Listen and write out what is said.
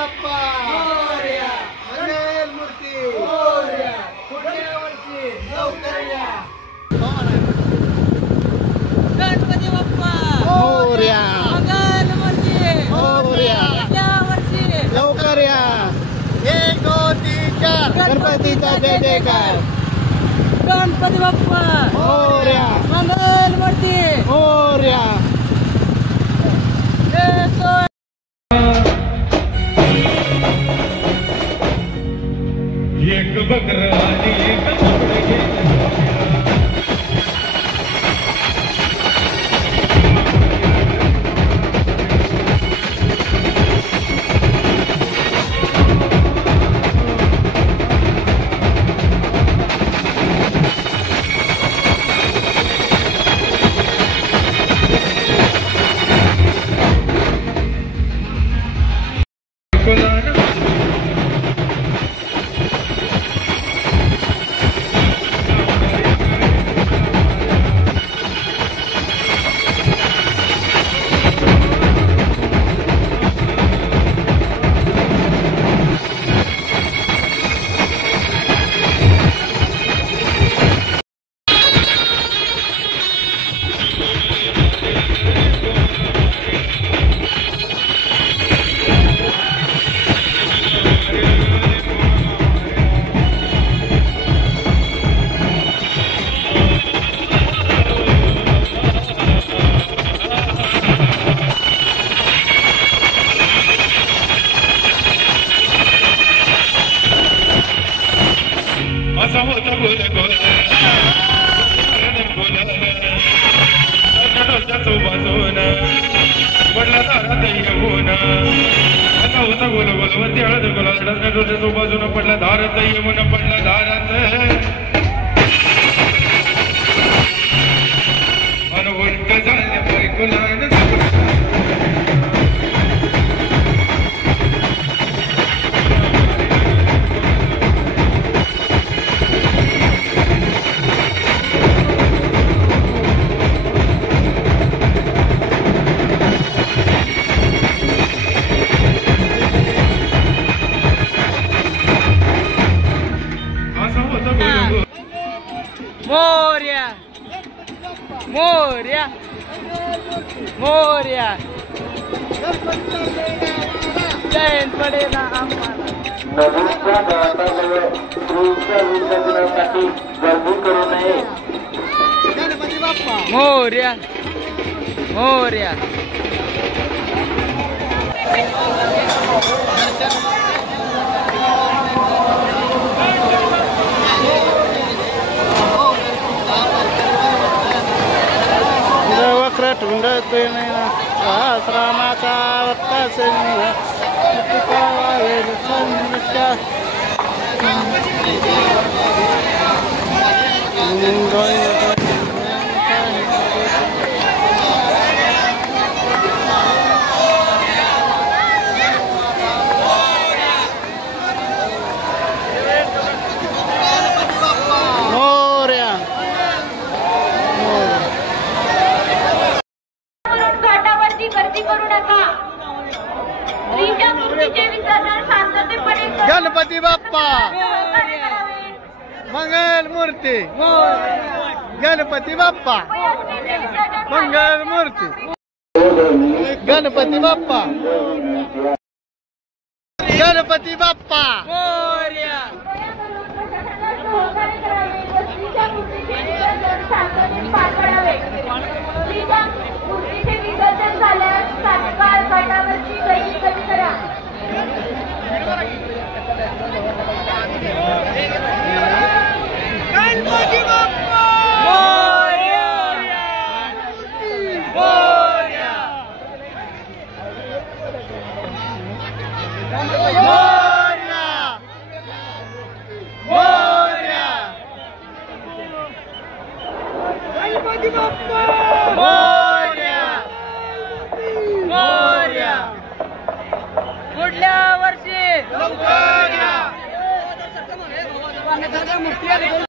बाप्पा मोरया, मंगल मूर्ती मोरया, पुढल्या वर्षी लवकर या. गणपती बाप्पा मोरया, मंगल मूर्ती मोरया, पुढल्या वर्षी लवकर या. 1 2 3 4 गणपतीचा जय जयकार. गणपती बाप्पा मोरया, मंगल मूर्ती मोरया. एक बकरं आणि एक पडला दारात येऊन असा होता गोल गोलवरती हळद गोला बाजून पडला दारात येऊन पडला दारात अन उलट झाल्या बायकोला मोरया मोरया मोरया. जैन पडेला नदीच्या घाटाजवळ स्त्रीच्या विसर्जनासाठी गर्दी करू नये. गणपती बाप्पा मोरया मोरया. वक्रतुंड सहस्रामाचा वक्ता सिंह गणपती बाप्पा मंगल मूर्ती गणपती बाप्पा मंगल मूर्ती. गणपती बाप्पा गणपती बाप्पा मोरया. गणपती बाप्पा मोरया मोरया मोरया मोरया. गणपती बाप्पा मोरया मोरया. पुढल्या वर्षी लवकर या.